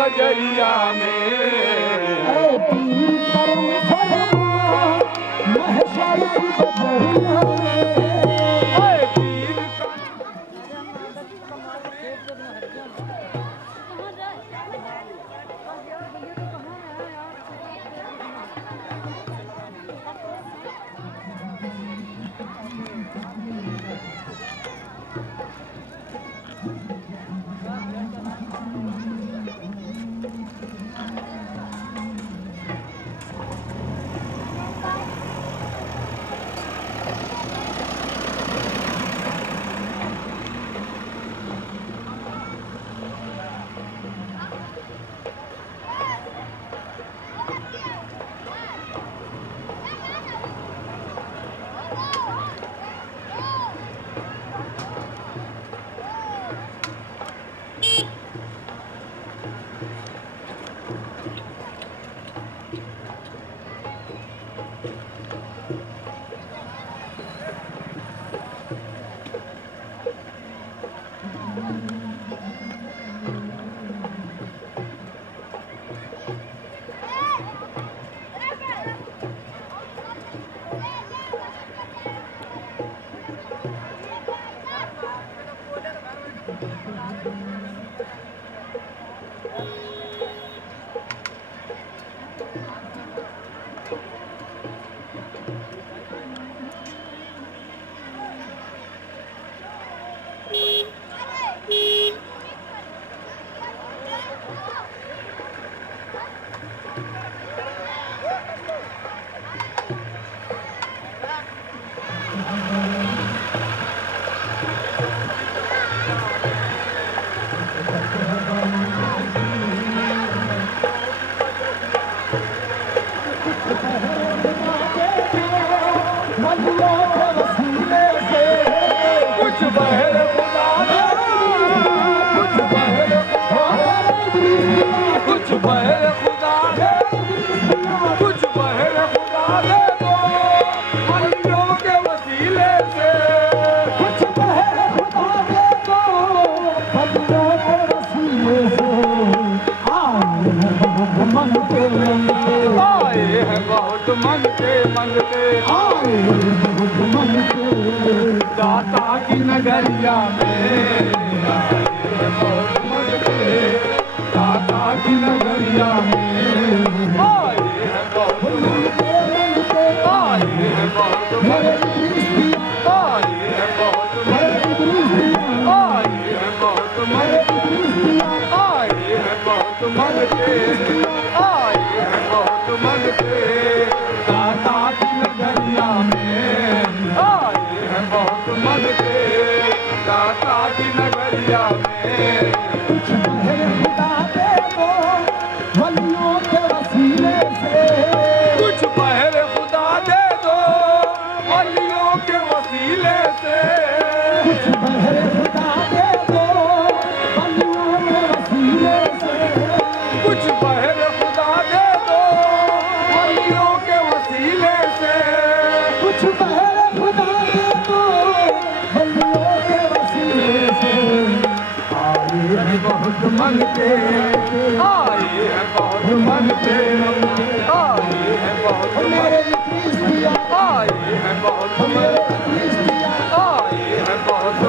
बजरिया में महशर की बजरिया दाता की नगरिया में दाता की नगरिया में आए हैं बहुत आए हैं बहुत आए हैं बहुत आए हैं बहुत आए हैं बहुत मनते आए हैं बहुत मनते दाता की नगरिया में आए हैं बहुत मनते दाता की नगरिया में कुछ बहर खुदा दे दो वलियों के वसीले से कुछ बहर खुदा दे दो वलियों के वसीले से कुछ बहर खुदा दे दो वलियों के वसीले से कुछ बहर खुदा दे दो वलियों के वसीले से कुछ बहर खुदा दे दो वलियों के वसीले से आए हैं बहुत मनते आए हैं बहुत मनते आए हैं बहुत मेरे आए हैं बहुत आए हैं बहुत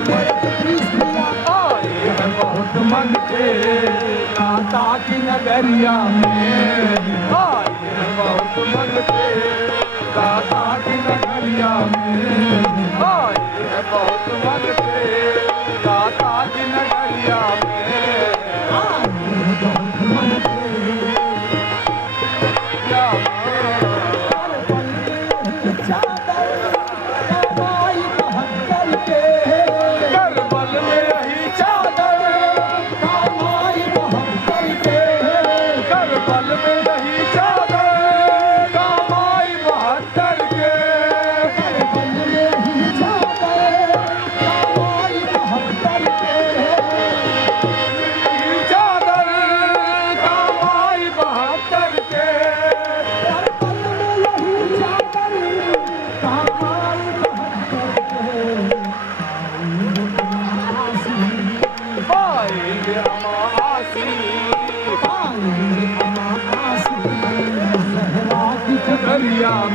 आए हैं बहुत मनते दाता की नगरिया में आए हैं बहुत मनते दाता की नगरिया में आए हैं बहुत मनते दाता की नगरिया में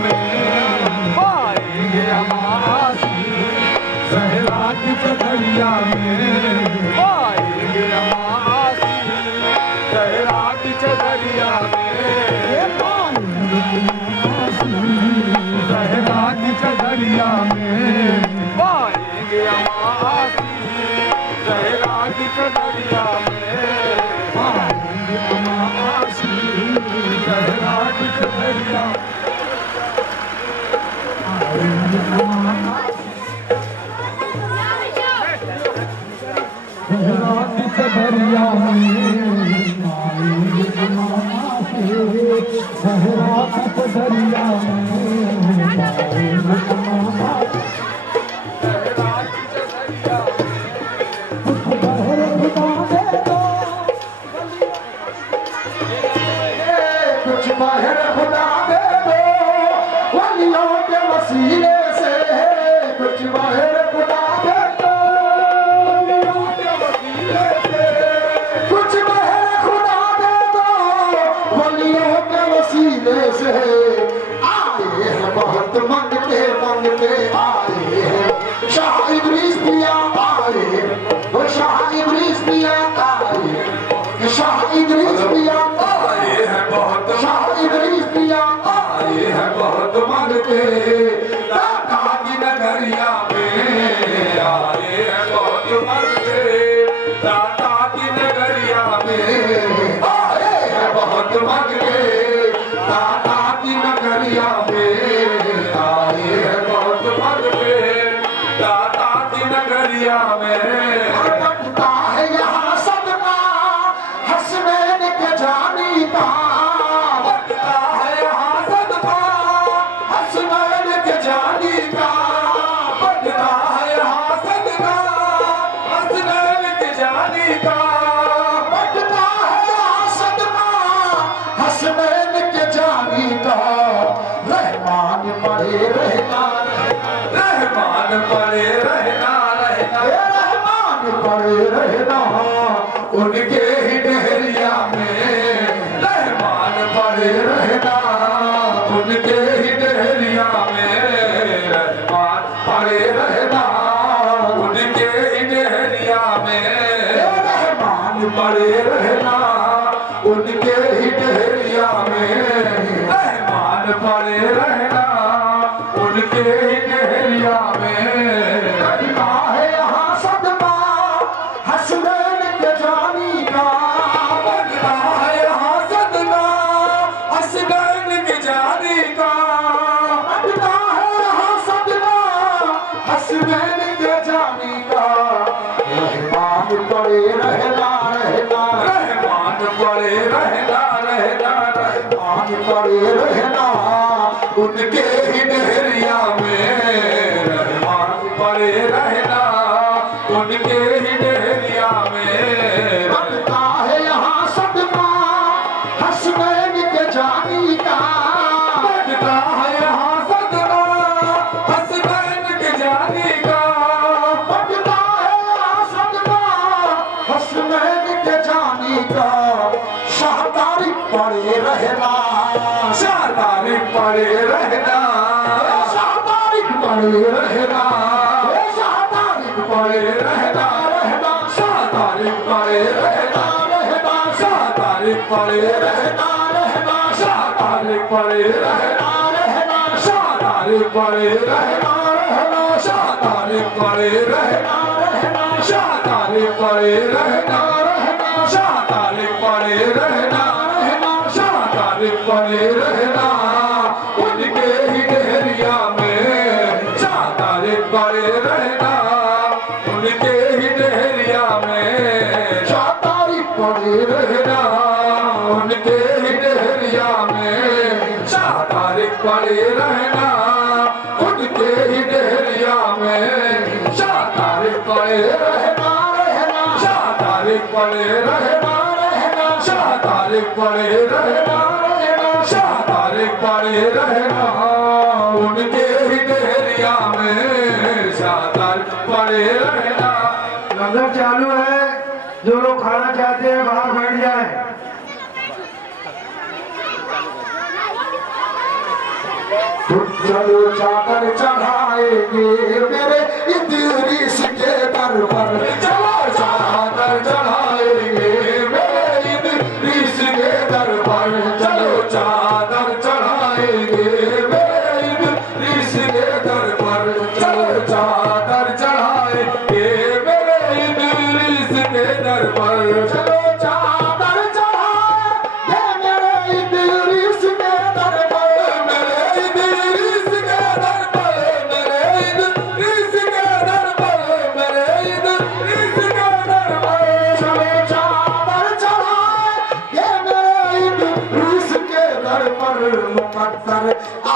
में पाएंगे हम आसी सहरा की चदरिया में पाएंगे हम आसी सहरा की चदरिया में सहरा की चदरिया में पाएंगे हम आसी सहरा की चदरिया में पाएंगे हम आसी सहरा की चदरिया दरिया कुछ बाहर खुदा दे दो वलियों के वसीले से कुछ बाहर खुदा दे दो वलियों के वसीले से कुछ बाहर खुदा दे दो वलियों के वसीले से आए हैं बहुत मंगते मंगते आए हैं शाह इदरीस पिया आए वो शाह इदरीस पिया आए शाह इदरीस पिया आए हैं बहुत शाह इदरीस पिया आए हैं बहुत मंगते दादा की नगरिया में आए हैं बहुत मंगते दादा की नगरिया में आए हैं बहुत मंगते दादा की नगरिया में आए हैं बहुत मंगते दादा की नगरिया में बनता है यहाँ सदका हसनैन के जानी का बनता है यहाँ सदका हसनैन के जानी का बनता है यहाँ सदका हसनैन के जानी का बनता है यहाँ सदका हसनैन के जानी का रहमान पड़े रहना रहमान पड़े रहना रहमान पड़े रहना उनके ही डहरिया में रहमान पड़े रहना उनके ही डहरिया में रहमान पड़े रहना उनके ही डहरिया में रहमान पड़े रहना उनके ही डहरिया में रहमान पड़े रहना उनके ही डहरिया में लगता है यहाँ सदमा हसनैन के जानी का लगता है यहाँ सदमा हसनैन के जानी का लगता है यहाँ सदमा हसनैन के जानी का रहमान पड़े रहना रहना रहमान पड़े रहना रहना रहमान पड़े रहना उनके ही डहरिया में रहमान पड़े रहना उनके ही डहरिया में लगता है यहाँ सदमा हसनैन के जानी का लगता है यहाँ सदमा हसनैन के जानी का लगता है यहाँ सदमा हसनैन के जानी का शाहदारी पड़े रहना शाहदारी पड़े रहना शाहदारी पड़े रहना शाहदारी पड़े रहना रहना शाहदारी पड़े रहना रहना शाहदारी पड़े रहना रहना शाहदारी पड़े रहना रहना शाहदारी पड़े रहना रहना शाहदारी पड़े रहना रहना शाहदारी पड़े रहना रहना शाहदारी पड़े रहना रहना शाहदारी पड़े रहना उनके ही डहरिया में शाहदारी पड़े रहना उनके ही डहरिया में शाहदारी पड़े रहना उनके ही डहरिया में शाहदारी पड़े रहना उनके ही डहरिया में शाहदारी पड़े रहना रहना शाहदारी पड़े रहना रहना शाहदारी पड़े रहना रहना शाहदारी पड़े रहना उनके ही डहरिया में शाहदारी पड़े रहना। लंगर चालू है, जो लोग खाना चाहते हैं बाहर बैठ जाए। चलो चादर चढ़ाएंगे मेरे इदरीस के दर पर, चलो चादर चढ़ाएंगे मेरे इदरीस के दर पर, चलो चादर चढ़ाएंगे मेरे इदरीस के दर पर, चलो चादर चढ़ाएंगे मेरे इदरीस के दर पर, चलो चादर चढ़ाएंगे मेरे इदरीस के दर पर, मेरे इदरीस के दर पर, मेरे इदरीस के दर पर, मेरे इदरीस के दर पर, चलो चादर चढ़ाएंगे मेरे इदरीस के दर पर, मुकद्दर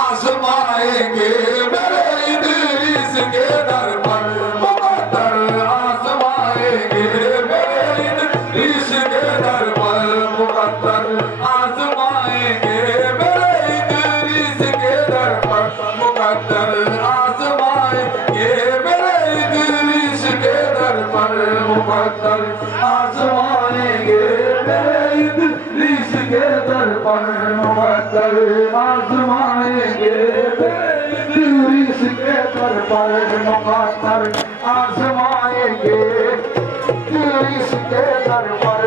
आजमाएंगे मेरे इदरीस के दर पर, मुकद्दर आजमाएंगे मेरे इदरीस के दर पर, मुकद्दर आजमाएंगे मेरे इदरीस के दर पर, मुकद्दर आजमाएंगे मेरे इदरीस के दर पर, मुकद्दर आजमाएंगे मेरे इदरीस के दर पर, मुकद्दर आजमाएंगे मेरे इदरीस के दर पर, मुकद्दर आजमाएंगे इदरीस के दर पर,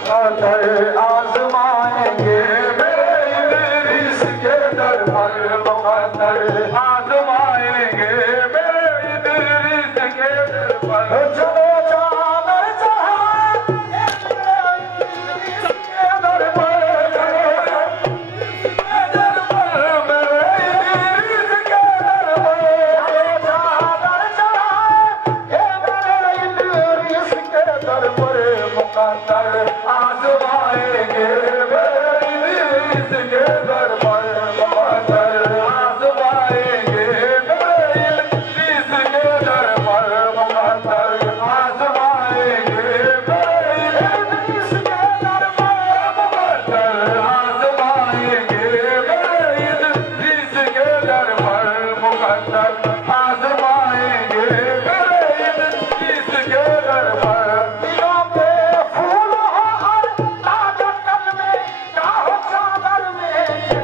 मुकद्दर आजमाएंगे मेरे इदरीस के दर पर, मुकद्दर आजमाएंगे मेरे इदरीस के दर पर, चलो चादर चढ़ाएंगे मेरे इदरीस के दर पर, चलो के दर पर, मेरे इदरीस के दर पर, चादर चढ़ाएंगे मेरे इदरीस के दर पर, मुकद्दर आजमाएंगे मेरे इदरीस के दर पर, मुकद्दर आजमाएंगे मेरे इदरीस के दर पर, मुकद्दर आजमाएंगे मेरे इदरीस के दर पर, मुकद्दर आजमाएंगे मेरे इदरीस के दर पर, मुकद्दर आजमाएंगे मेरे इदरीस के दर पर, दिलों पे फूल हो और ताजा कल में का हो चादर में,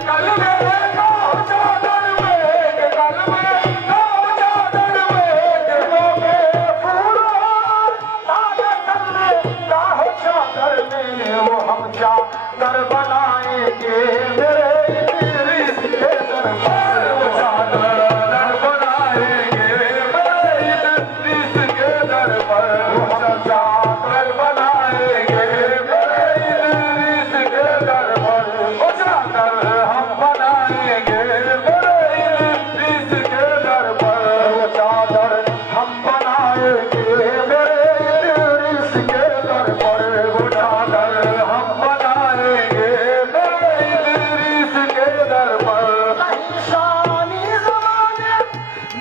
कल में का हो चादर में, कल में का हो चादर में, दिलों पे फूल हो और ताजा कल में का हो चादर में, वो हम चादर बनाएंगे मेरे इदरीस के दर पर, वो चादर बनाएंगे मेरे इदरीस के दर पर, वो हम चादर बनाएंगे मेरे इदरीस के दर पर, वो चादर हम बनाएंगे मेरे इदरीस के दर पर, वो चादर हम बनाएंगे मेरे इदरीस के दर पर, वो चादर हम बनाएंगे मेरे इदरीस के दर पर, नहीं शानी ज़माने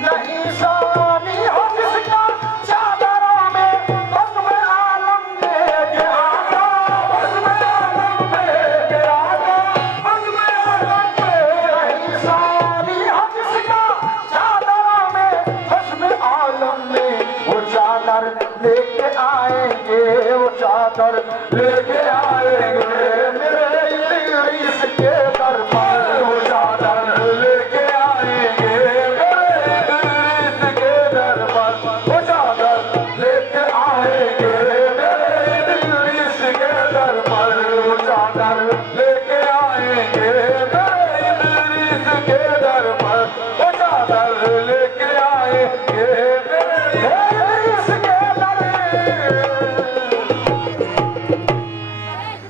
नहीं शानी हो जिसका चादरों में बज़्म आलम लेके आगा, बज़्म आलम लेके आगा, बज़्म आलम में, नहीं शानी हो जिसका चादरों में बज़्म आलम में, वो चादर लेके आएंगे, वो चादर लेके